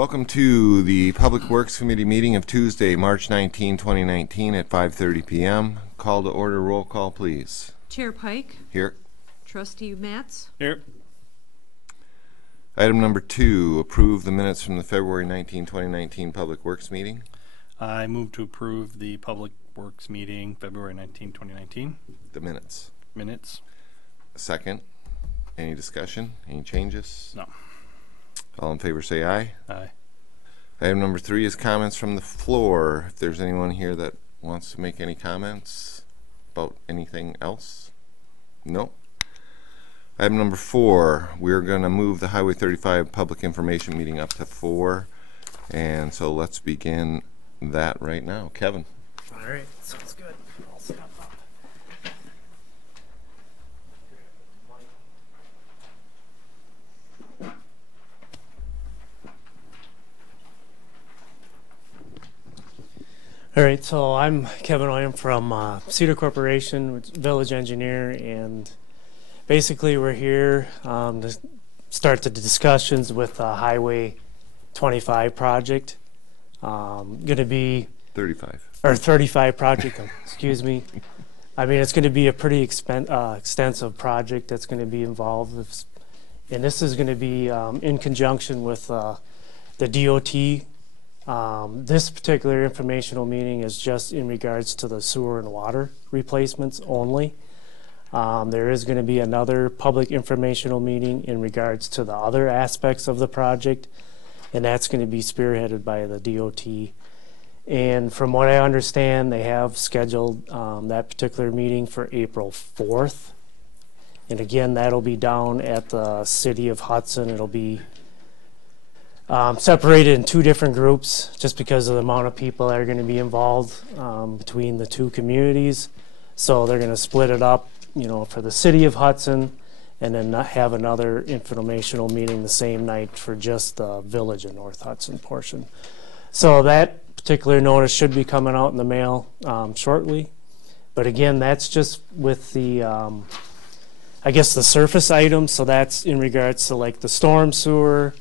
Welcome to the Public Works Committee meeting of Tuesday, March 19, 2019 at 5:30 p.m. Call to order, roll call, please. Chair Pike. Here. Trustee Matz. Here. Item number 2, approve the minutes from the February 19, 2019 Public Works meeting. I move to approve the Public Works meeting February 19, 2019. The minutes. Minutes. Second. Any discussion? Any changes? No. All in favor say aye. Aye. Item number 3 is comments from the floor. If there's anyone here that wants to make any comments about anything else? No. Item number 4, we're going to move the Highway 35 public information meeting up to 4. And so let's begin that right now. Kevin. All right, sounds good. I'll step up. All right, so I'm Kevin William from Cedar Corporation, which is village engineer, and basically we're here to start the discussions with the Highway 25 project. Going to be 35 project, excuse me. I mean, it's going to be a pretty extensive project that's going to be involved with, and this is going to be in conjunction with the DOT. This particular informational meeting is just in regards to the sewer and water replacements only. There is going to be another public informational meeting in regards to the other aspects of the project, and that's going to be spearheaded by the DOT. And from what I understand, they have scheduled that particular meeting for April 4th. And again, that'll be down at the city of Hudson. It'll be separated in 2 different groups just because of the amount of people that are going to be involved between the 2 communities. So they're going to split it up, you know, for the city of Hudson, and then not have another informational meeting the same night for just the village of North Hudson portion. So that particular notice should be coming out in the mail shortly. But again, that's just with the, I guess, the surface items. So that's in regards to like the storm sewer,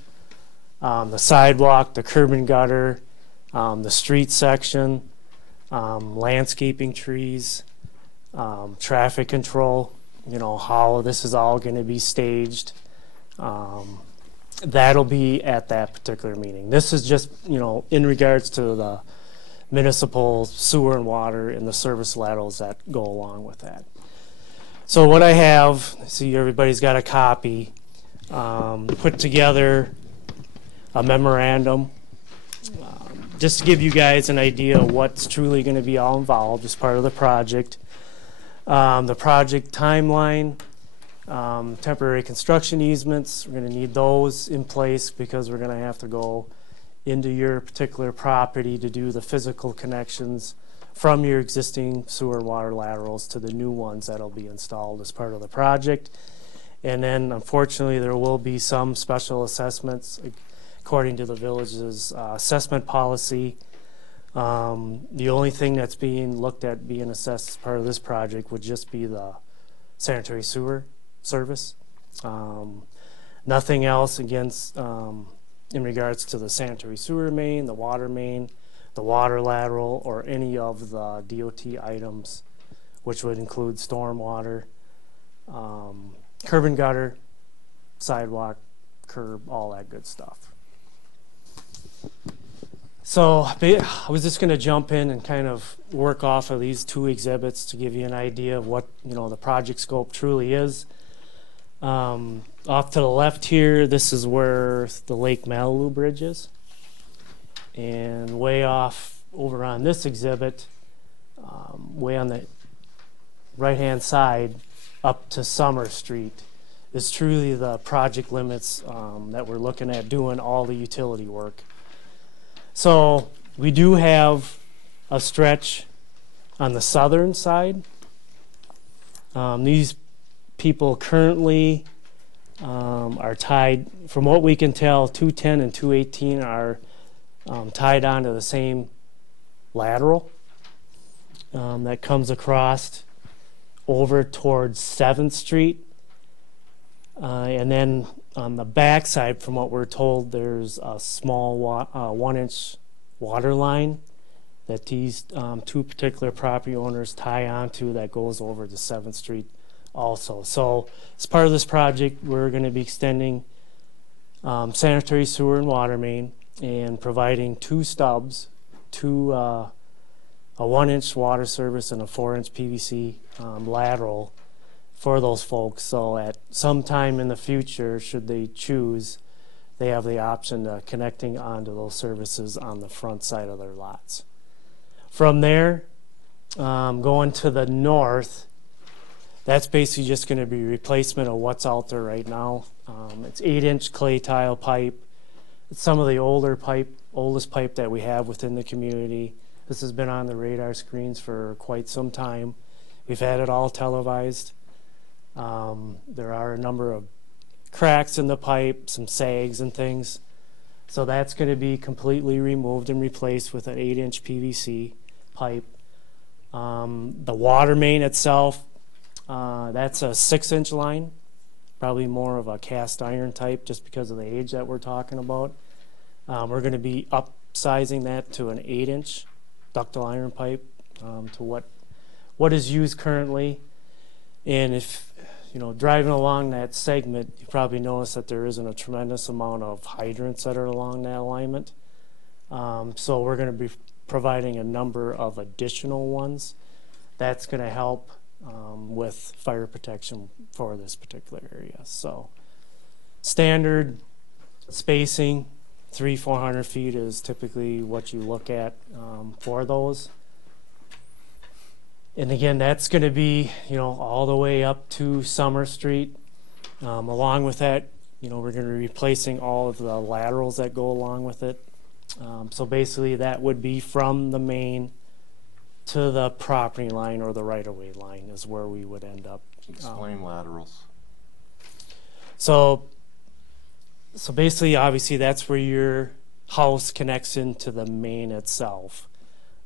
the sidewalk, the curb and gutter, the street section, landscaping trees, traffic control, you know, how this is all going to be staged. That'll be at that particular meeting. This is just, you know, in regards to the municipal sewer and water and the service laterals that go along with that. So what I have, see everybody's got a copy, put together a memorandum just to give you guys an idea of what's truly going to be all involved as part of the project. The project timeline, temporary construction easements, we're going to need those in place because we're going to have to go into your particular property to do the physical connections from your existing sewer and water laterals to the new ones that'll be installed as part of the project. And then unfortunately there will be some special assessments according to the village's assessment policy. The only thing that's being looked at being assessed as part of this project would just be the sanitary sewer service. Nothing else against in regards to the sanitary sewer main, the water lateral, or any of the DOT items, which would include stormwater, curb and gutter, sidewalk, curb, all that good stuff. So I was just going to jump in and kind of work off of these 2 exhibits to give you an idea of what, you know, the project scope truly is. Off to the left here, this is where the Lake Malibu Bridge is. And way off over on this exhibit, way on the right-hand side up to Summer Street is truly the project limits that we're looking at doing all the utility work. So we do have a stretch on the southern side. These people currently are tied, from what we can tell, 210 and 218 are tied onto the same lateral that comes across over towards 7th Street. And then on the back side, from what we're told, there's a small 1-inch water line that these two particular property owners tie onto that goes over to 7th Street also. So as part of this project, we're going to be extending sanitary sewer and water main and providing 2 stubs, a 1-inch water service and a 4-inch PVC lateral for those folks. So at some time in the future, should they choose, they have the option of connecting onto those services on the front side of their lots. From there, going to the north, that's basically just going to be replacement of what's out there right now. It's 8-inch clay tile pipe. It's some of the oldest pipe that we have within the community. This has been on the radar screens for quite some time. We've had it all televised. There are a number of cracks in the pipe, some sags and things. So that's going to be completely removed and replaced with an 8-inch PVC pipe. The water main itself, that's a 6-inch line, probably more of a cast iron type just because of the age that we're talking about. We're going to be upsizing that to an 8-inch ductile iron pipe to what is used currently. And if driving along that segment, you probably notice that there isn't a tremendous amount of hydrants that are along that alignment. So we're going to be providing a number of additional ones. That's going to help with fire protection for this particular area. So standard spacing, 300-400 feet is typically what you look at for those. And again, that's going to be, all the way up to Summer Street. Along with that, we're going to be replacing all of the laterals that go along with it. So basically, that would be from the main to the property line or the right-of-way line is where we would end up. Explain laterals. So basically, obviously, that's where your house connects into the main itself.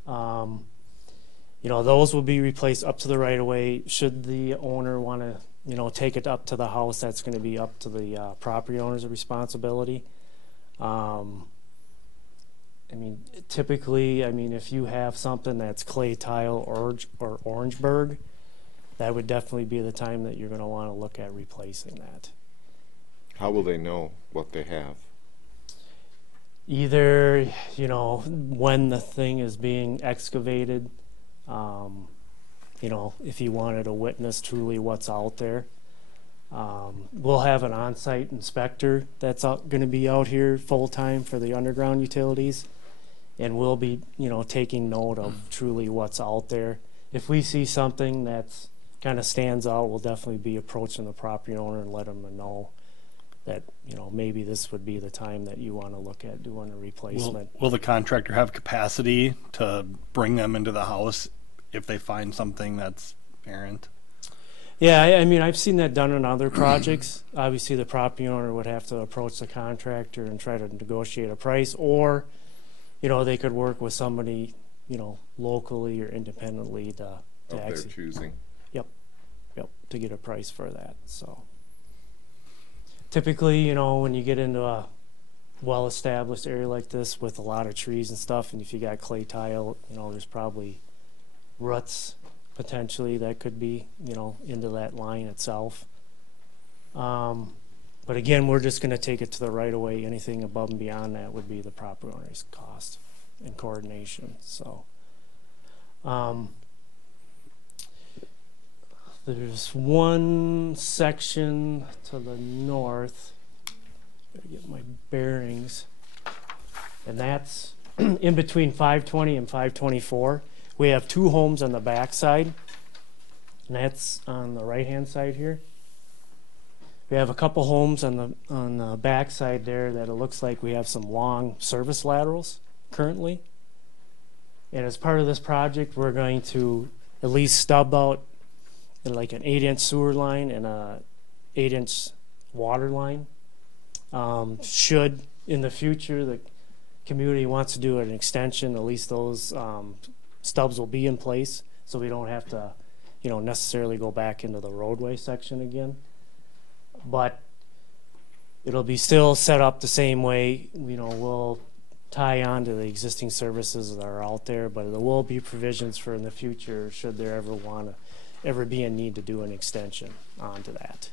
Those will be replaced up to the right-of-way. Should the owner want to, take it up to the house, that's going to be up to the property owner's responsibility. Typically, if you have something that's clay tile or Orangeburg, that would definitely be the time that you're going to want to look at replacing that. How will they know what they have? Either, when the thing is being excavated, if you wanted to witness truly what's out there. We'll have an on-site inspector that's going to be out here full-time for the underground utilities, and we'll be, taking note of truly what's out there. If we see something that's kind of stands out, we'll definitely be approaching the property owner and let them know that, maybe this would be the time that you want to look at doing a replacement. Will the contractor have capacity to bring them into the house if they find something that's errant? Yeah, I've seen that done on other projects. Obviously, the property owner would have to approach the contractor and try to negotiate a price, or, they could work with somebody, locally or independently to Of actually, their choosing. Yep, to get a price for that. So typically, when you get into a well-established area like this with a lot of trees and stuff, and if you got clay tile, there's probably roots potentially that could be, into that line itself. But again, we're just going to take it to the right of way. Anything above and beyond that would be the property owner's cost and coordination. So there's one section to the north. Gotta get my bearings. And that's in between 520 and 524. We have 2 homes on the back side, and that's on the right-hand side here. We have a couple homes on the back side there that it looks like we have some long service laterals currently. And as part of this project, we're going to at least stub out like an 8-inch sewer line and a 8-inch water line. Should in the future the community wants to do an extension, at least those stubs will be in place, so we don't have to, necessarily go back into the roadway section again. But It'll be still set up the same way. You know, we'll tie on to the existing services that are out there, but there will be provisions for in the future should there ever be a need to do an extension onto that.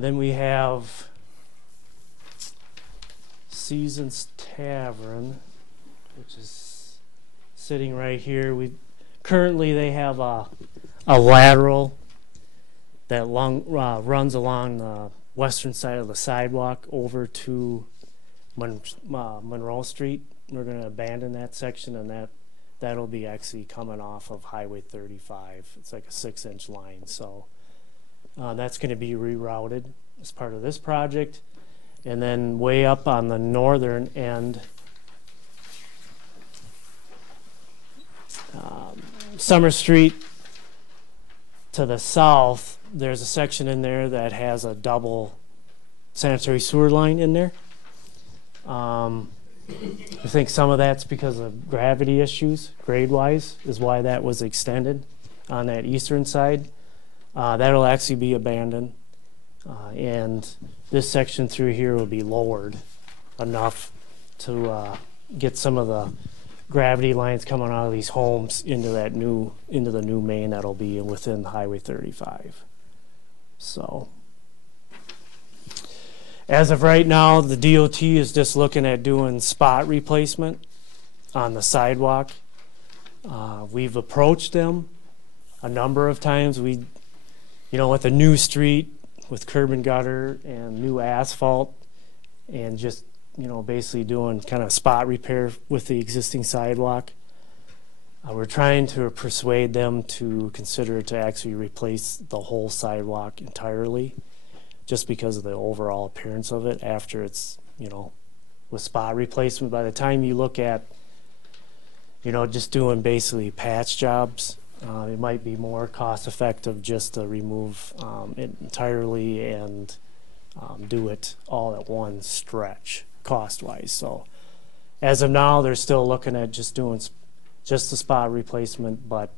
Then we have Seasons Tavern, which is sitting right here. Currently they have a lateral that runs along the western side of the sidewalk over to Monroe Street. We're going to abandon that section, and that'll be actually coming off of Highway 35. It's like a 6-inch line, so that's going to be rerouted as part of this project. And then way up on the northern end, Summer Street to the south, there's a section in there that has a double sanitary sewer line in there. I think some of that's because of gravity issues, grade-wise, is why that was extended on that eastern side. That'll actually be abandoned. And this section through here will be lowered enough to get some of the gravity lines coming out of these homes into the new main that'll be within Highway 35. So, as of right now, the DOT is just looking at doing spot replacement on the sidewalk. We've approached them a number of times. With a new street with curb and gutter and new asphalt and just, basically doing kind of spot repair with the existing sidewalk. We're trying to persuade them to consider to actually replace the whole sidewalk entirely, just because of the overall appearance of it after it's, with spot replacement. By the time you look at, just doing basically patch jobs, it might be more cost effective just to remove it entirely and do it all at one stretch cost wise. So as of now, they're still looking at just doing just the spot replacement, but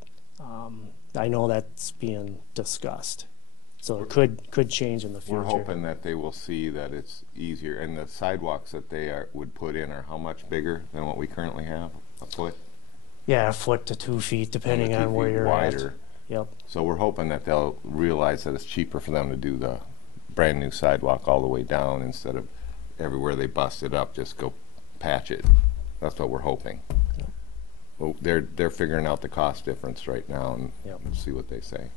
I know that's being discussed. So it could change in the future. We're hoping that they will see that it's easier, and the sidewalks that they would put in are how much bigger than what we currently have? A foot? Yeah, a foot to 2 feet, depending on where you're wider. at. Yep. So we're hoping that they'll realize that it's cheaper for them to do the brand new sidewalk all the way down instead of everywhere they bust it up, just go patch it. That's what we're hoping. Yep. Well, they're figuring out the cost difference right now, and Yep. we'll see what they say.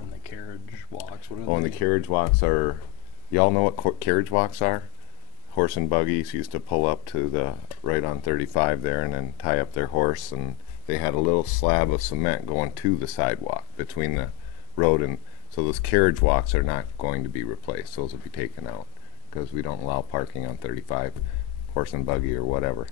And the carriage walks, what are Oh, and the carriage walks are, y'all know what carriage walks are? Horse and buggies used to pull up to right on 35 there and then tie up their horse, and they had a little slab of cement going to the sidewalk between the road, and so those carriage walks are not going to be replaced. Those will be taken out because we don't allow parking on 35, horse and buggy or whatever.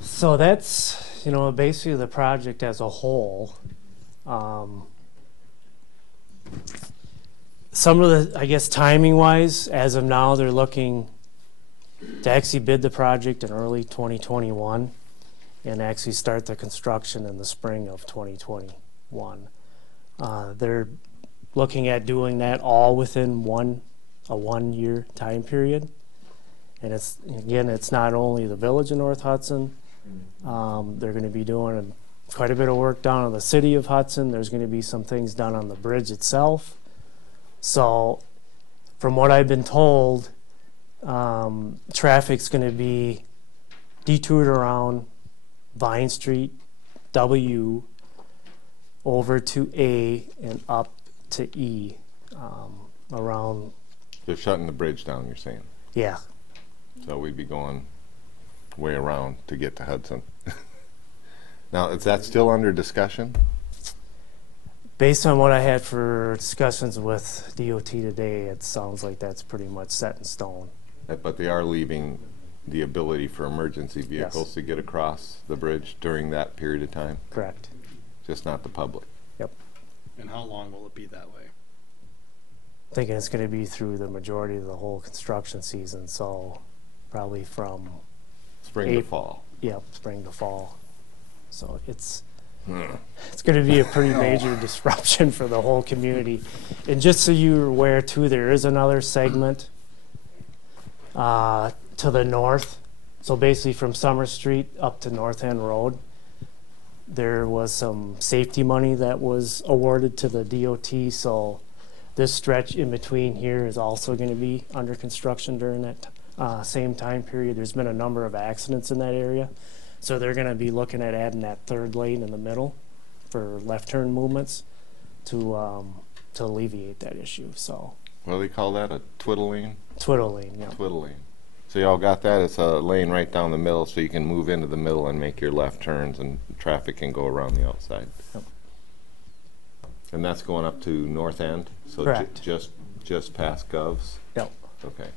So that's, basically the project as a whole. Some of the, I guess, timing-wise, as of now, they're looking to actually bid the project in early 2021 and actually start the construction in the spring of 2021. They're looking at doing that all within a 1-year time period. And it's not only the village of North Hudson. They're going to be doing quite a bit of work down in the city of Hudson. There's going to be some things done on the bridge itself. So from what I've been told, traffic's going to be detoured around Vine Street, W, over to A, and up to E, around. They're shutting the bridge down, you're saying? Yeah. So we'd be going way around to get to Hudson. Now, is that still under discussion? Based on what I had for discussions with DOT today, it sounds like that's pretty much set in stone. But they are leaving the ability for emergency vehicles Yes. to get across the bridge during that period of time, Correct. just not the public. Yep. And how long will it be that way? Thinking it's going to be through the majority of the whole construction season, so probably from Spring to fall. spring to fall. So it's It's going to be a pretty major disruption for the whole community. And just so you're aware too, there is another segment to the north. So basically from Summer Street up to North End Road, there was some safety money that was awarded to the DOT. So this stretch in between here is also going to be under construction during that same time period. There's been a number of accidents in that area. So they're going to be looking at adding that third lane in the middle for left turn movements to alleviate that issue. So What do they call that? A twiddle lane? twiddle lane, yeah. Twiddle lane. So y'all got that? It's a lane right down the middle, so you can move into the middle and make your left turns, and traffic can go around the outside. Yep. And that's going up to North End, so Correct. just past Gov's. Yep. Okay.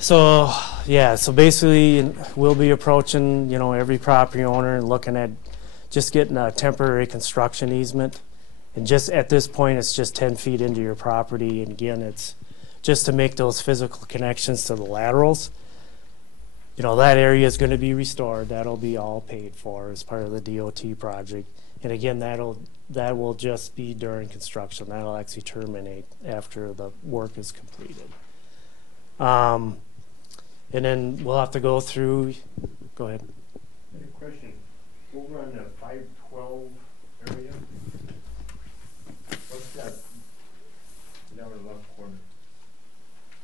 So yeah, so basically we'll be approaching, every property owner and looking at just getting a temporary construction easement. And just at this point, it's just 10 feet into your property. And again, it's just to make those physical connections to the laterals. That area is going to be restored. That'll be all paid for as part of the DOT project. And again, that will just be during construction. That'll actually terminate after the work is completed. And then we'll have to go through. Go ahead. I had a question. Over on the 512 area, what's that lower left corner?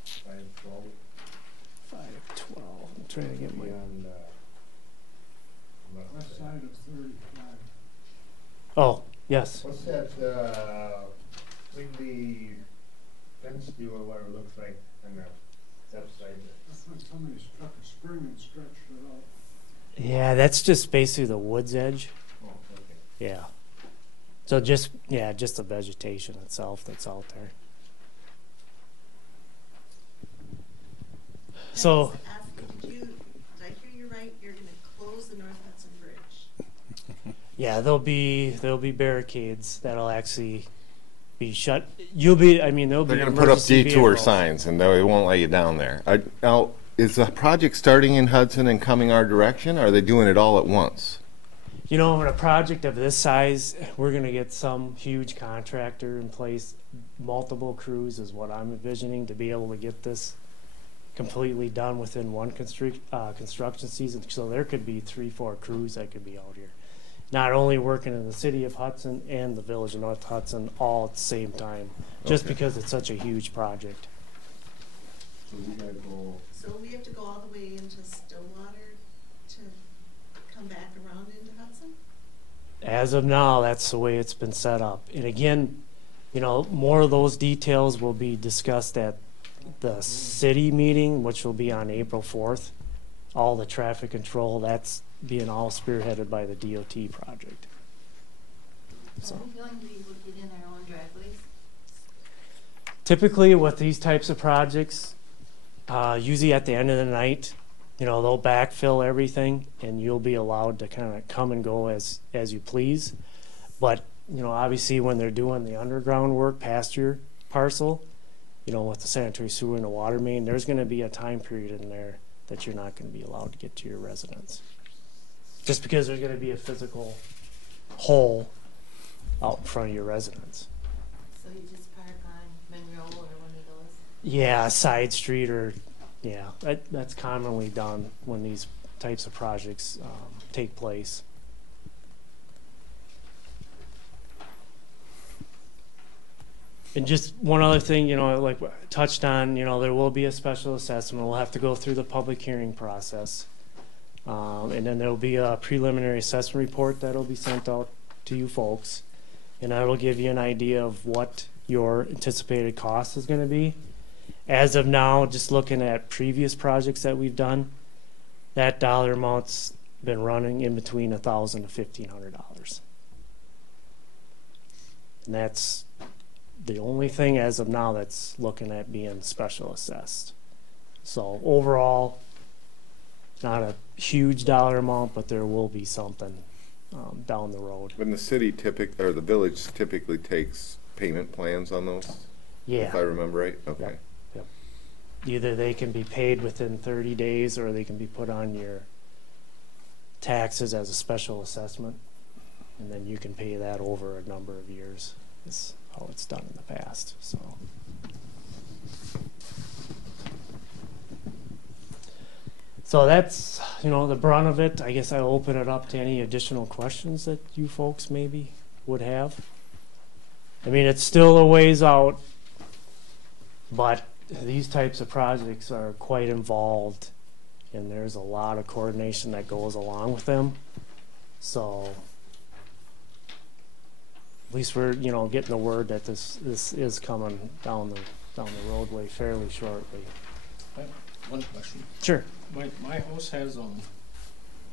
512 512. I'm trying to get my. beyond West side of 35. Oh, yes. What's that wiggly fence deal or whatever it looks like on the left side there? That's when somebody struck a spring and stretched it out. Yeah, that's just basically the woods edge. Oh, okay. Yeah. So just the vegetation itself that's out there. So Can I just ask, did I hear you right? You're gonna close the North Hudson Bridge? yeah, there'll be barricades that'll actually be shut. There'll be They're going to put up emergency detour vehicles. signs, and they won't let you down there. Now, is the project starting in Hudson and coming our direction, or are they doing it all at once? In a project of this size, we're going to get some huge contractor in place. Multiple crews is what I'm envisioning to be able to get this completely done within one construction season. So there could be 3-4 crews that could be out here. Not only working in the city of Hudson and the village of North Hudson all at the same time, just Okay. because it's such a huge project. So we gotta go, So we have to go all the way into Stillwater to come back around into Hudson? As of now, that's the way it's been set up. And again, more of those details will be discussed at the city meeting, which will be on April 4th. All the traffic control, that's being all spearheaded by the DOT project. So Are we going to be able to get in our own driveways? typically with these types of projects, usually at the end of the night, they'll backfill everything and you'll be allowed to kind of come and go as you please. But, obviously when they're doing the underground work past your parcel, with the sanitary sewer and the water main, there's going to be a time period in there that you're not going to be allowed to get to your residence. Just because there's going to be a physical hole out in front of your residence. So you just park on Monroe or one of those? Yeah, side street that's commonly done when these types of projects take place. And just one other thing, like I touched on, there will be a special assessment. We'll have to go through the public hearing process. And then there'll be a preliminary assessment report that'll be sent out to you folks. And that'll give you an idea of what your anticipated cost is going to be. As of now, just looking at previous projects that we've done, that dollar amount's been running in between $1,000 to $1,500. And that's the only thing as of now that's looking at being special assessed. So overall, not a huge dollar amount, but there will be something down the road. When the city or the village typically takes payment plans on those, Yeah. if I remember right? Okay. Yep. Either they can be paid within 30 days or they can be put on your taxes as a special assessment, and then you can pay that over a number of years. Is how it's done in the past. So that's, the brunt of it. I guess I'll open it up to any additional questions that you folks maybe would have. I mean, it's still a ways out, but these types of projects are quite involved, and there's a lot of coordination that goes along with them. So at least we're, getting the word that this is coming down the roadway fairly shortly. One question. Sure. My house has,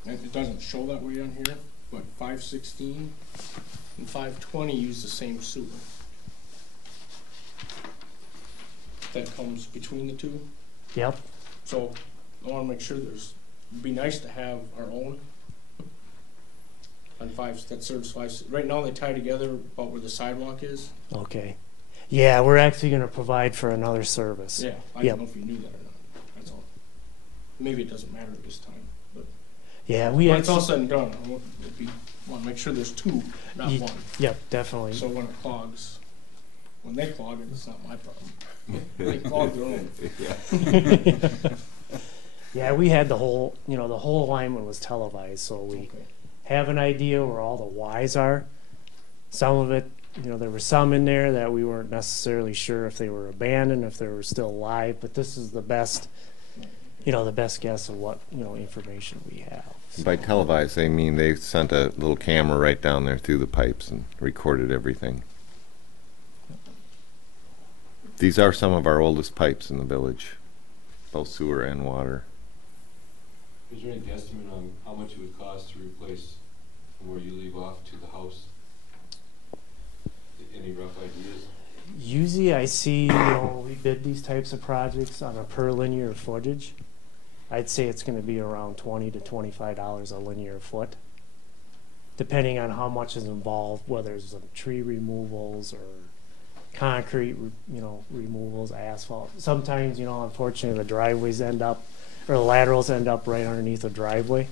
it doesn't show that way on here, but 516 and 520 use the same sewer. That comes between the two. Yep. So I want to make sure it'd be nice to have our own on that serves 5. Right now they tie together about where the sidewalk is. Okay. Yeah, we're actually going to provide for another service. Yeah, I Yep. don't know if you knew that or not. That's all. Maybe it doesn't matter this time, but Yeah, we when it's all actually. said and done, I want to make sure there's two, not Ye- one. Yep, definitely. So when it clogs, when they clog it, it's not my problem. They clog their own. Yeah, we had the whole alignment was televised, so we Okay. have an idea where all the Ys are. Some of it, there were some in there that we weren't necessarily sure if they were abandoned, if they were still alive, but this is the best, the best guess of what, information we have. By televised, they mean they sent a little camera right down there through the pipes and recorded everything. These are some of our oldest pipes in the village, both sewer and water. Is there any guesstimate on how much it would cost to replace from where you leave off to the house? Any rough ideas? Usually I see, we bid these types of projects on a per linear footage. I'd say it's going to be around $20 to $25 a linear foot, depending on how much is involved, whether it's some tree removals or concrete, removals, asphalt. Sometimes, unfortunately, the driveways or the laterals end up right underneath a driveway,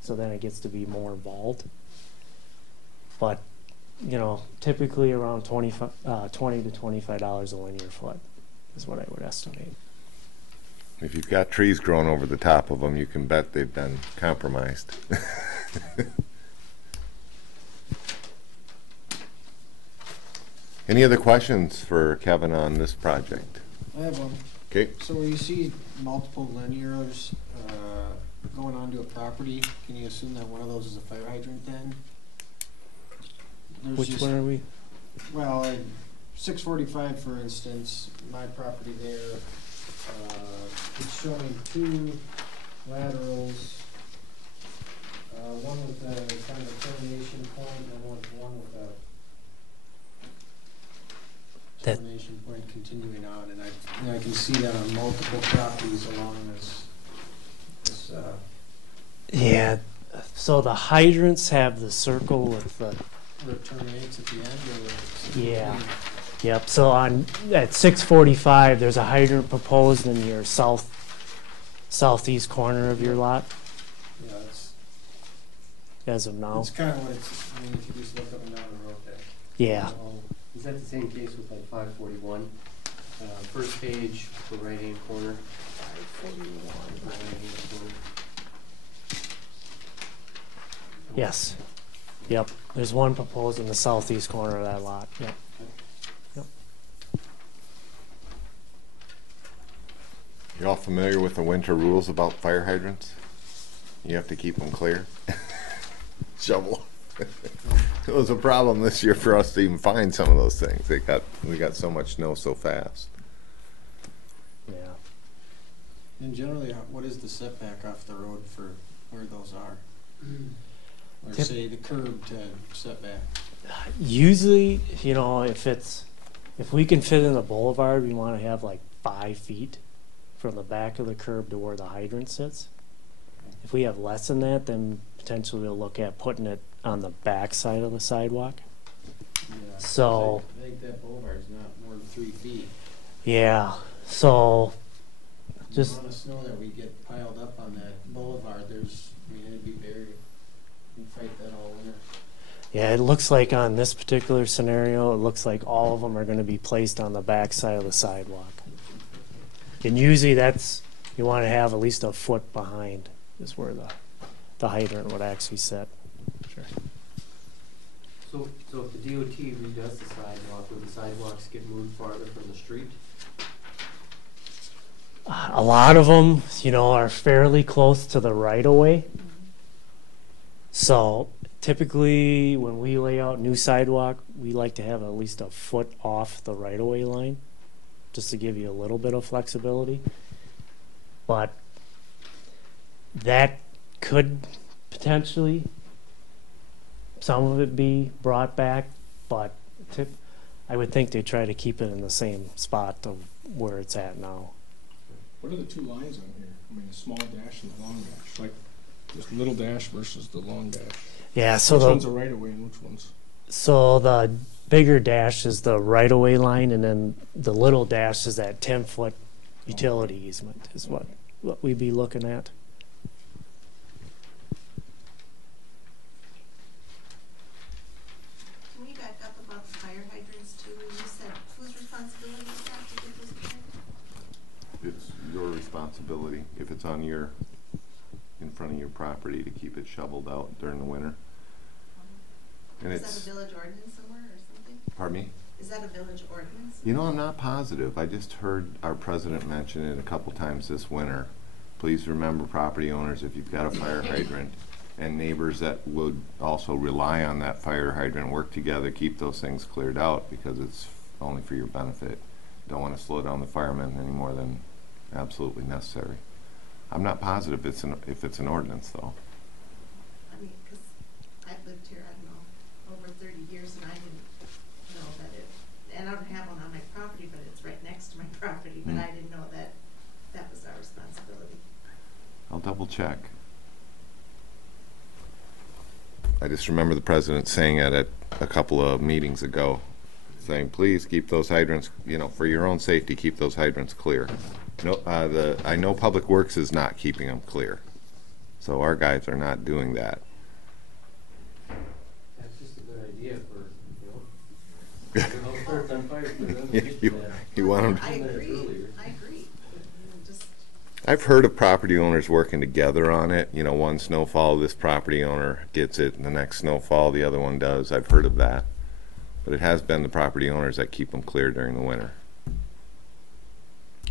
so then it gets to be more involved. But, typically around $20 to $25 a linear foot is what I would estimate. If you've got trees growing over the top of them, you can bet they've been compromised. Any other questions for Kevin on this project? I have one. Okay. So where you see multiple linears going onto a property, can you assume that one of those is a fire hydrant then? There's Which just- one are we? Well, 645, for instance, my property there, it's showing 2 laterals, one with a kind of a termination point and one with a That- termination point continuing on, and I can see that on multiple properties along this Yeah. So the hydrants have the circle with the. where it terminates at the end, or where it's- Yeah. Yep. So at 645, there's a hydrant proposed in your southeast corner of your lot Yeah, as of now. it's kind of what it's, I mean, if you just look up and down the road there. Yeah. Is that the same case with like 541? First page, the right-hand corner. 541. Right-hand corner. Yes. Yep. There's one proposed in the southeast corner of that lot. Yep. Yep. You're all familiar with the winter rules about fire hydrants? You have to keep them clear. Shovel. It was a problem this year for us to even find some of those things. We got so much snow so fast. Yeah. And generally, what is the setback off the road for where those are? Or Tip- say the curb to setback? Usually, if we can fit in the boulevard, we want to have like 5 feet from the back of the curb to where the hydrant sits. If we have less than that, then potentially we'll look at putting it on the back side of the sidewalk. Yeah. So- I think that boulevard's not more than 3 feet. Yeah. So The just amount of snow that we get piled up on that boulevard, it'd be buried. and fight that all winter. Yeah, it looks like on this particular scenario, it looks like all of them are gonna be placed on the back side of the sidewalk. And usually that's, you wanna have at least a foot behind is where the hydrant would actually sit. Sure. So if the DOT redoes the sidewalk, would the sidewalks get moved farther from the street? A lot of them, are fairly close to the right of way. So typically, when we lay out new sidewalk, we like to have at least a foot off the right of way line, just to give you a little bit of flexibility. But that could potentially, some of it be brought back, but I would think they try to keep it in the same spot of where it's at now. What are the two lines on here? I mean, the small dash and the long dash, like this little dash versus the long dash. Yeah, so Which one's a right of way and which one's? So the bigger dash is the right of way line, and then the little dash is that 10-foot utility easement is what we'd be looking at. Can we back up about the fire hydrants too? You said whose responsibility is that to get those cleared? It's your responsibility, if it's on in front of your property, to keep it shoveled out during the winter. And Is it's, that a village ordinance somewhere or something? pardon me? Is that a village ordinance? I'm not positive. I just heard our president mention it a couple times this winter. Please remember, property owners, if you've got a fire hydrant, and neighbors that would also rely on that fire hydrant, work together, keep those things cleared out, because it's only for your benefit. Don't want to slow down the firemen any more than absolutely necessary. I'm not positive if it's an ordinance, though. I mean, because I've lived here, I don't know, over 30 years, and I didn't know that and I don't have one on my property, but it's right next to my property, but I didn't know that that was our responsibility. I'll double check. I just remember the president saying it at a couple of meetings ago, saying, please keep those hydrants, for your own safety, keep those hydrants clear. No, I know Public Works is not keeping them clear, so our guys are not doing that. That's just a good idea for, I'll start on fire for them to get to that. You want them I to, agree, I agree. Just, I've heard of property owners working together on it. One snowfall, this property owner gets it, and the next snowfall, the other one does. I've heard of that. But it has been the property owners that keep them clear during the winter.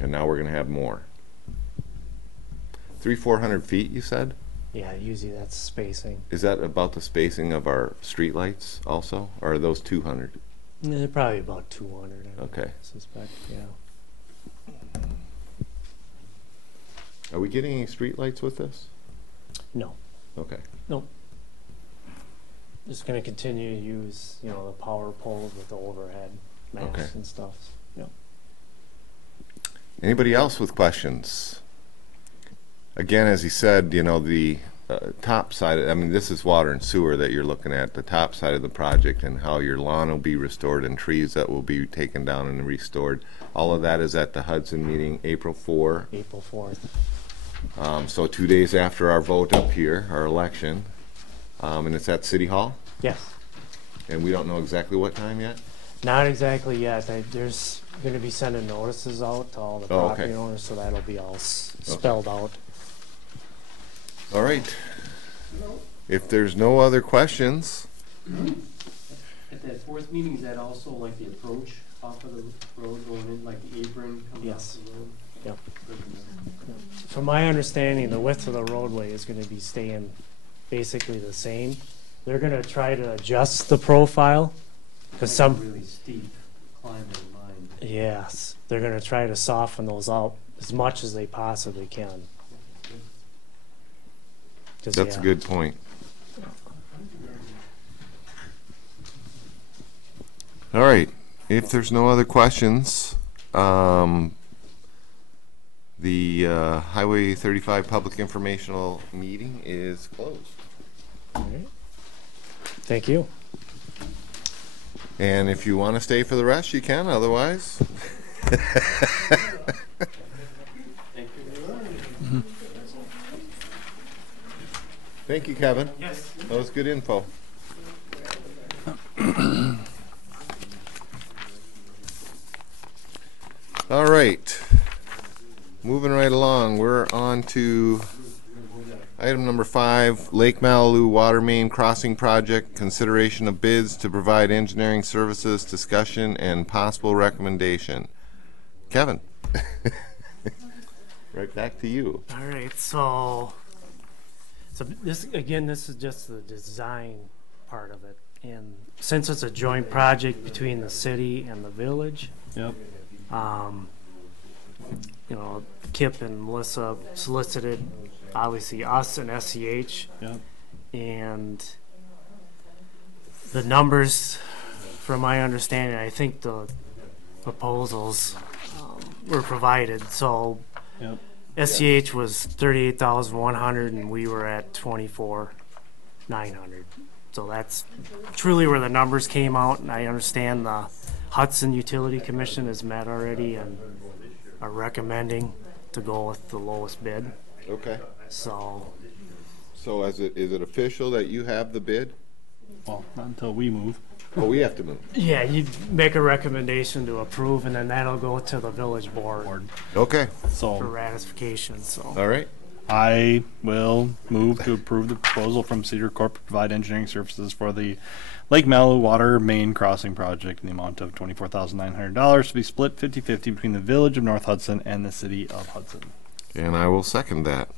And now we're going to have more. 400 feet, you said? Yeah, usually that's spacing. Is that about the spacing of our street lights also? Or are those 200? They're probably about 200, I would Okay. suspect, yeah. Are we getting any street lights with this? No, Okay. just gonna continue to use, the power poles with the overhead masts Okay. and stuff. Yeah. Anybody else with questions? Again, as he said, the top side, this is water and sewer that you're looking at, the top side of the project, and how your lawn will be restored and trees that will be taken down and restored. All of that is at the Hudson meeting, April 4. April 4th. So 2 days after our vote up here, our election, and it's at City Hall, Yes. and we don't know exactly what time yet? Not exactly yet. There's going to be sending notices out to all the Oh, property okay. owners, so that'll be all spelled out. All right. If there's no other questions, At that fourth meeting, is that also like the approach off of the road going in, like the apron coming Yes. off the road? Yep. From my understanding, the width of the roadway is going to be staying basically the same. They're going to try to adjust the profile because Like a some, really steep climb in mind. yes, they're going to try to soften those out as much as they possibly can. 'Cause, that's a yeah, good point. All right. If there's no other questions, the Highway 35 Public Informational Meeting is closed. All right. Thank you. And if you want to stay for the rest, you can. Otherwise, Thank you. Thank you, Kevin. Yes. That was good info. All right. Moving right along, we're on to item number 5, Lake Malibu Water Main Crossing Project, consideration of bids to provide engineering services, discussion, and possible recommendation. Kevin, right back to you. All right, so this is just the design part of it, and since it's a joint project between the city and the village, Yep. you know, Kip and Melissa solicited obviously us and SCH, Yep. and the numbers, from my understanding, I think the proposals were provided. So Yep. SCH was 38,100, and we were at 24,900. So that's truly where the numbers came out. And I understand the Hudson Utility Commission has met already and are recommending to go with the lowest bid. Okay. So So is it official that you have the bid? Well, not until we move. Oh, we have to move. yeah, you make a recommendation to approve, and then that'll go to the village board Okay. for So ratification. So All right. I will move to approve the proposal from Cedar Corp to provide engineering services for the Lake Malibu Water Main Crossing Project in the amount of $24,900 to be split 50-50 between the Village of North Hudson and the City of Hudson. And I will second that.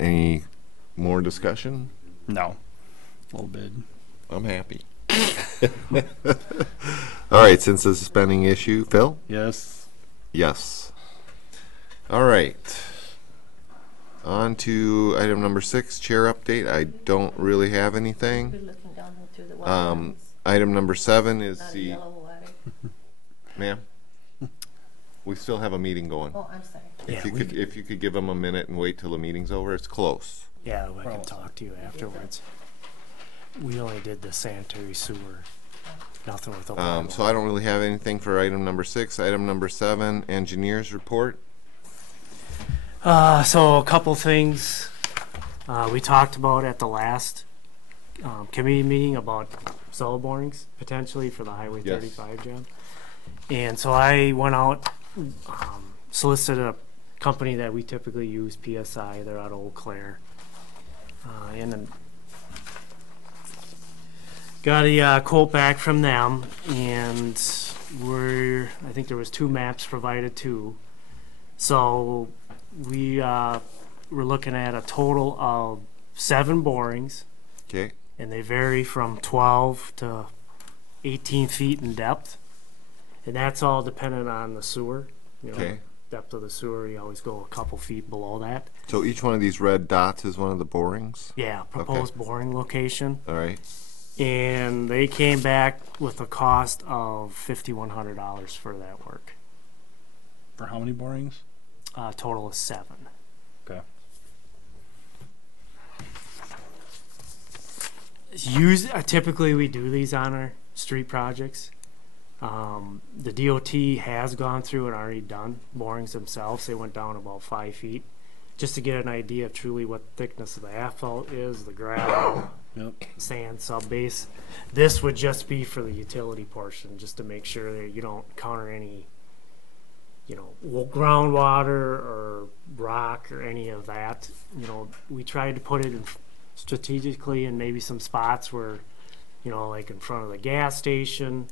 Any more discussion? No. Low bid. I'm happy. All right, since this is a spending issue, Phil? Yes. Yes. All right. On to item number 6, chair update. I don't really have We're anything. looking down into the water. Item number 7 is Not the, yellow water. ma'am, we still have a meeting going. Oh, I'm sorry. yeah, If you could give them a minute and wait till the meeting's over, it's close. yeah, I can talk to you afterwards. We only did the sanitary sewer, nothing with the water. So I don't really have anything for item number 6. Item number 7, engineers report. So a couple things we talked about at the last committee meeting about cell borings potentially for the Highway Yes. 35 job. And so I went out, solicited a company that we typically use, PSI. They're out of Eau Claire. And then got a quote back from them, and I think there was 2 maps provided too. So we were looking at a total of 7 borings, Okay. and they vary from 12 to 18 feet in depth. And that's all dependent on the sewer. You know, Okay. depth of the sewer, you always go a couple feet below that. So each one of these red dots is one of the borings? Yeah, proposed boring location. All right. And they came back with a cost of $5,100 for that work. For how many borings? Total of 7. Okay. Typically we do these on our street projects. The DOT has gone through and already done borings themselves. They went down about 5 feet just to get an idea of truly what thickness of the asphalt is, the gravel, Yep. sand, sub-base. This would just be for the utility portion, just to make sure that you don't encounter any, groundwater or rock or any of that. We tried to put it in strategically in maybe some spots where, like in front of the gas station,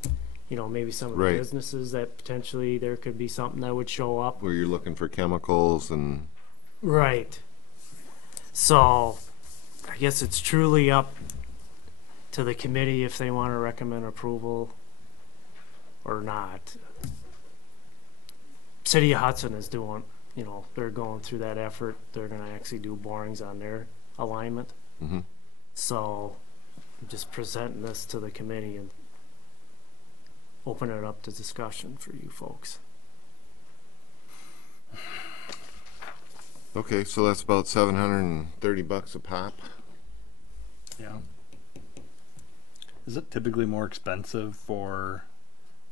maybe some of the Right. businesses that potentially there could be something that would show up. Where you're looking for chemicals and Right. So I guess it's truly up to the committee if they want to recommend approval or not. City of Hudson is doing, they're going through that effort. They're going to actually do borings on their alignment. Mhm. So I'm just presenting this to the committee and open it up to discussion for you folks. okay, so that's about $730 a pop. Yeah. Is it typically more expensive for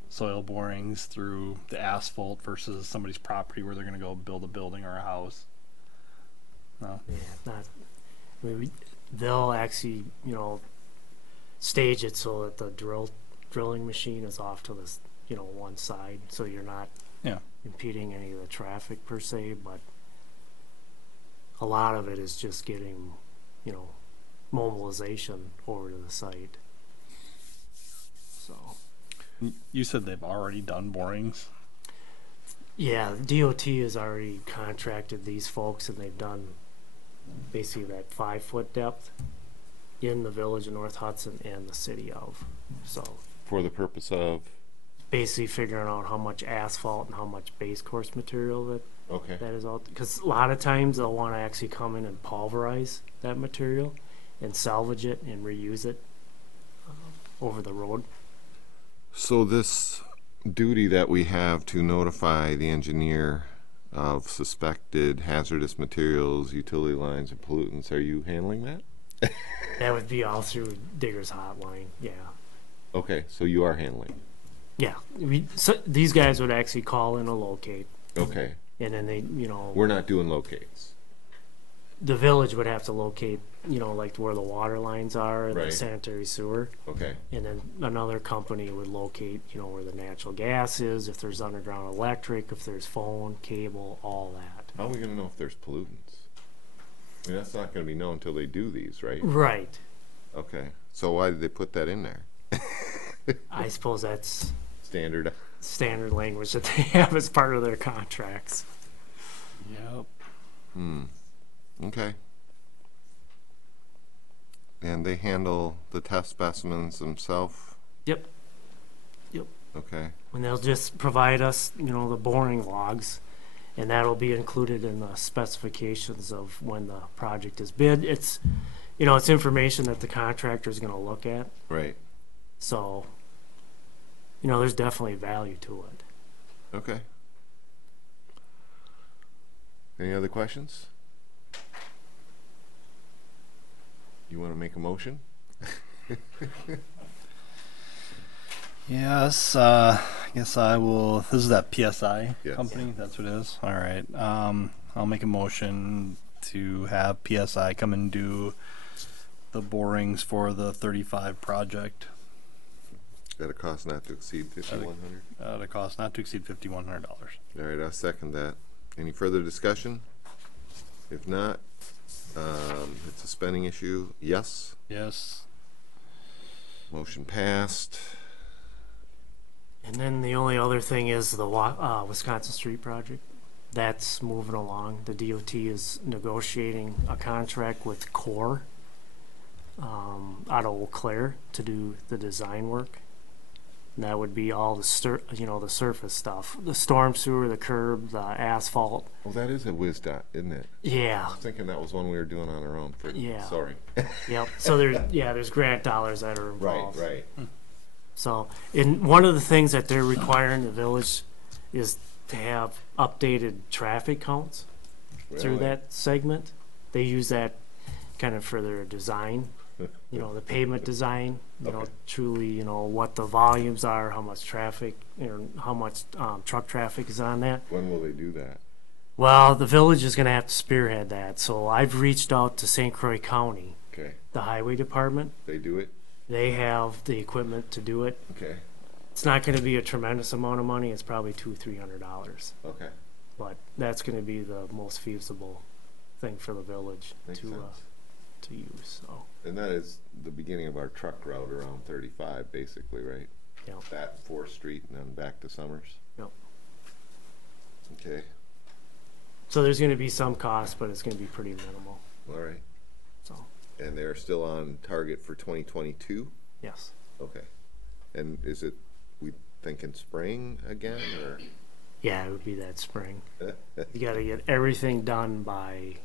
soil borings through the asphalt versus somebody's property where they're going to go build a building or a house? No. Yeah, Maybe they'll actually, stage it so that the drilling machine is off to this, one side, so you're not Yeah. impeding any of the traffic per se, but a lot of it is just getting, mobilization over to the site. So, You said they've already done borings. yeah, DOT has already contracted these folks, and they've done basically that 5-foot depth in the village of North Hudson and the city of. So For the purpose of, basically figuring out how much asphalt and how much base course material okay, that is out, because a lot of times they'll want to actually come in and pulverize that material and salvage it and reuse it over the road. so this duty that we have to notify the engineer of suspected hazardous materials, utility lines, and pollutants, are you handling that? That would be all through Digger's Hotline. Yeah, Okay, so you are handling. yeah. So these guys would actually call in a locate, Okay, and then they, we're not doing locates. the village would have to locate, like where the water lines are and the Right. sanitary sewer. Okay, And then another company would locate, where the natural gas is, if there's underground electric, if there's phone, cable, all that. how are we gonna know if there's pollutants? I mean, that's not gonna be known until they do these, right? Right. Okay, so why did they put that in there? I suppose that's Standard. standard language that they have as part of their contracts. Yep. Okay. And they handle the test specimens themselves? Yep. Yep. Okay, And they'll just provide us, the boring logs, and that'll be included in the specifications of when the project is bid. It's, it's information that the contractor is going to look at. right, So, there's definitely value to it. okay. Any other questions? You wanna make a motion? Yes, I guess I will. This is that PSI Yes. company. That's what it is. All right. I'll make a motion to have PSI come and do the borings for the 35 project At a cost not to exceed $5,100. at a cost not to exceed $5,100. All right, I'll second that. Any further discussion? If not, it's a spending issue. Yes. Yes. Motion passed. And then the only other thing is the Wisconsin Street project. That's moving along. The DOT is negotiating a contract with Core out of Eau Claire to do the design work. And that would be all the the surface stuff, the storm sewer, the curb, the asphalt. Well, that is a WisDOT, isn't it? Yeah. I was thinking that was one we were doing on our own. Yeah. Sorry. Yep. So there's grant dollars that are Right, involved. right. So, and one of the things that they're requiring the village is to have updated traffic counts through Really? that segment. They use that kind of for their design, the pavement design, Okay. truly, what the volumes are, how much traffic, how much truck traffic is on that. When will they do that? Well, the village is going to have to spearhead that. So I've reached out to St. Croix County, Okay, the highway department. they do it? They have the equipment to do it. Okay, It's not going to be a tremendous amount of money. It's probably $200-300, okay. but that's going to be the most feasible thing for the village Makes to sense. to use. So And that is the beginning of our truck route around 35, basically, right? yeah, That 4th Street and then back to Summers? Yep. Okay, so there's going to be some cost, but it's going to be pretty minimal. all right. So And they're still on target for 2022? yes, Okay. And is it, we thinking spring again, or? yeah, it would be that spring. You got to get everything done by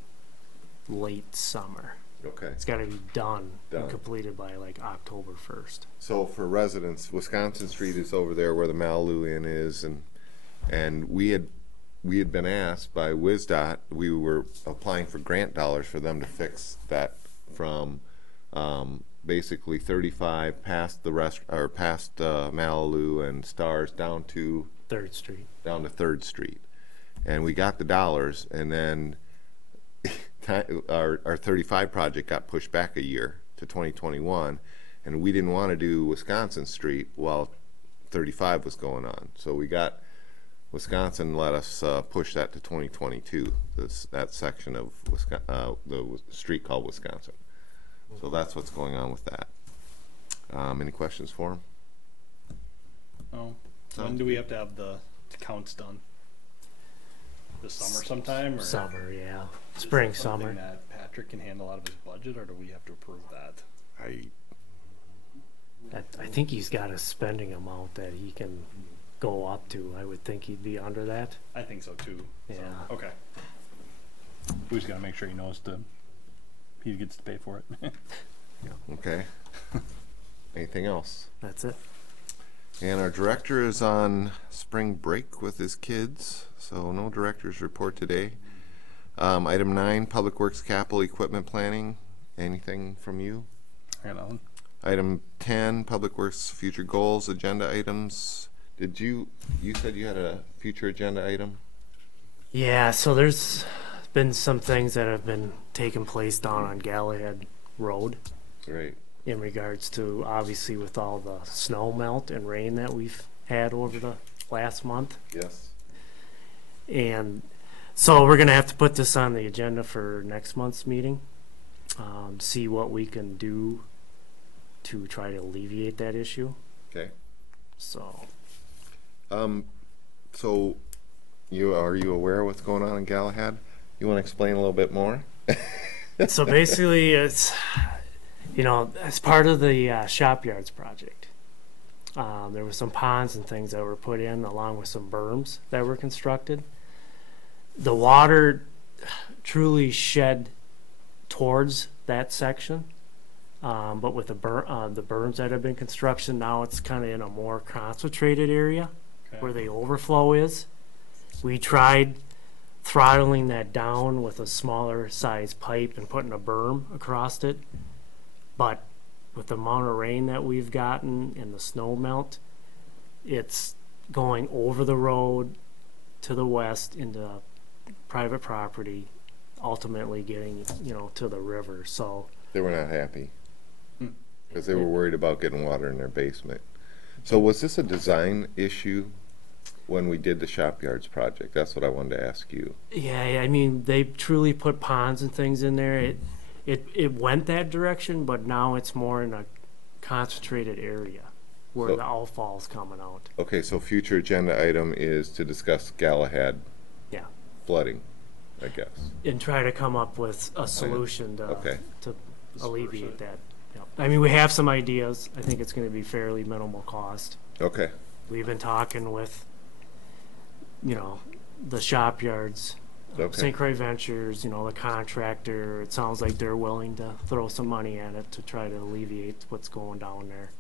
late summer. Okay. It's got to be done Done. and completed by like October 1st. So for residents, Wisconsin Street is over there where the Malibu Inn is, and we had been asked by WisDOT, we were applying for grant dollars for them to fix that from basically 35 past the past Malibu and Stars down to 3rd Street. 3rd Street, and we got the dollars, and then our 35 project got pushed back a year to 2021, and we didn't want to do Wisconsin Street while 35 was going on. So we got Wisconsin let us push that to 2022. That section of the street called Wisconsin. So that's what's going on with that. Any questions for him? Oh, when do we have to have the counts done? This summer sometime? Or Summer, yeah. is Spring, that something summer. that Patrick can handle out of his budget, or do we have to approve that? I think he's got a spending amount that he can go up to. I would think he'd be under that. I think so too. So, Yeah. okay. We just gotta make sure he knows he gets to pay for it. Okay. Anything else? That's it. And our director is on spring break with his kids, so no director's report today. Item 9, Public Works Capital Equipment Planning. Anything from you? I got nothing. Item 10, Public Works Future Goals, Agenda Items. Did you said you had a future agenda item? Yeah, so there's been some things that have been taking place down on Galahad Road Right. in regards to, obviously, with all the snow melt and rain that we've had over the last month. Yes. And so we're going to have to put this on the agenda for next month's meeting, see what we can do to try to alleviate that issue. Okay. So, So are you aware of what's going on in Galahad? You want to explain a little bit more? so basically it's, as part of the shop yards project, there were some ponds and things that were put in along with some berms that were constructed. The water truly shed towards that section, but with the berms that have been constructed, now it's kind of in a more concentrated area where the overflow is. We tried throttling that down with a smaller size pipe and putting a berm across it, but with the amount of rain that we've gotten and the snow melt, it's going over the road to the west into private property, ultimately getting to the river. So They were not happy because they were worried about getting water in their basement. So was this a design issue when we did the shop yards project? That's what I wanted to ask you. yeah, I mean, they truly put ponds and things in there. It went that direction, but now it's more in a concentrated area where the outfall's coming out. Okay, so future agenda item is to discuss Galahad Yeah. flooding, I guess. And try to come up with a solution Okay. to alleviate that. Yep. I mean, we have some ideas. I think it's going to be fairly minimal cost. Okay. We've been talking with, the shop yards, Okay. St. Croix Ventures, the contractor. It sounds like they're willing to throw some money at it to try to alleviate what's going down there.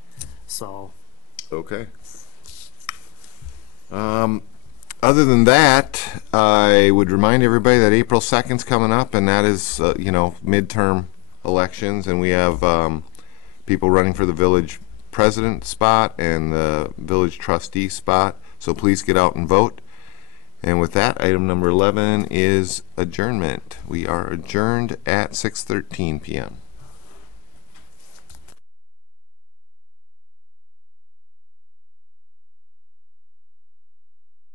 So, Okay. Other than that, I would remind everybody that April 2nd's coming up, and that is, midterm elections, and we have people running for the village president spot and the village trustee spot, so please get out and vote. And with that, item number 11 is adjournment. We are adjourned at 6:13 p.m.